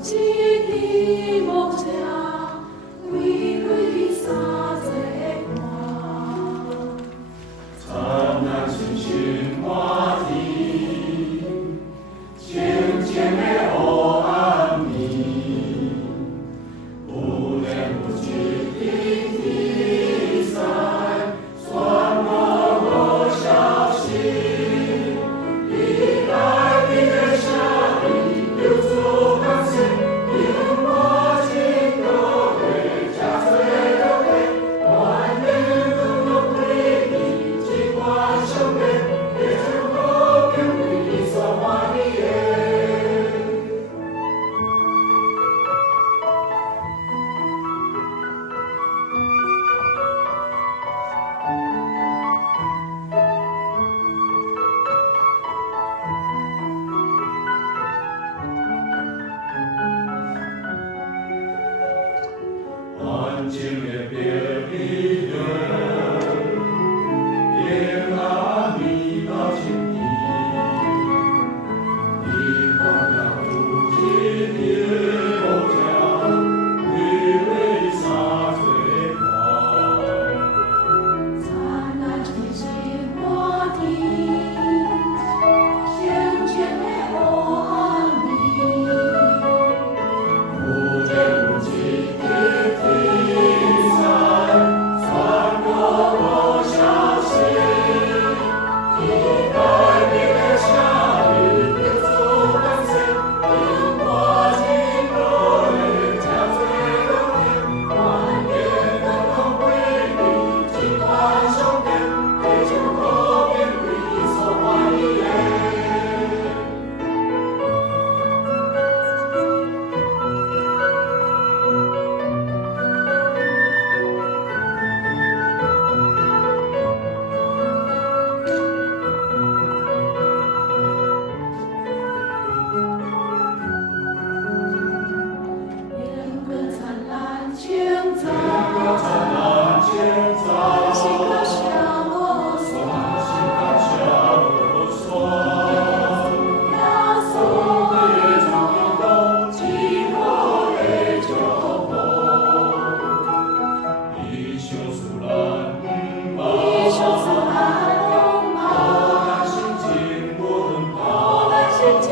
一日无食，为为三世寒。灿烂星星满天，清清的黑暗暝，有缘有一天天使，传我好消息，你来你的下里，留住感情，因我真多的加最多的，万年都有归你，尽管伤悲，也就可变为你所欢喜的。安静的别离人，也拿你到今天，你放下无尽的梦想，为为洒最光。灿烂星星满天，清清的黑暗暝，无边无际的天山，传我好消息，你在你的下里，留住感情，因我真多的加最多的，万年都能归你，尽管伤悲，也就可变为你所欢喜的。烟歌灿烂清早，星歌响我双，亚索的祝福，寂寞的祝福，一袖素兰马，波澜心情温暖，波澜心情。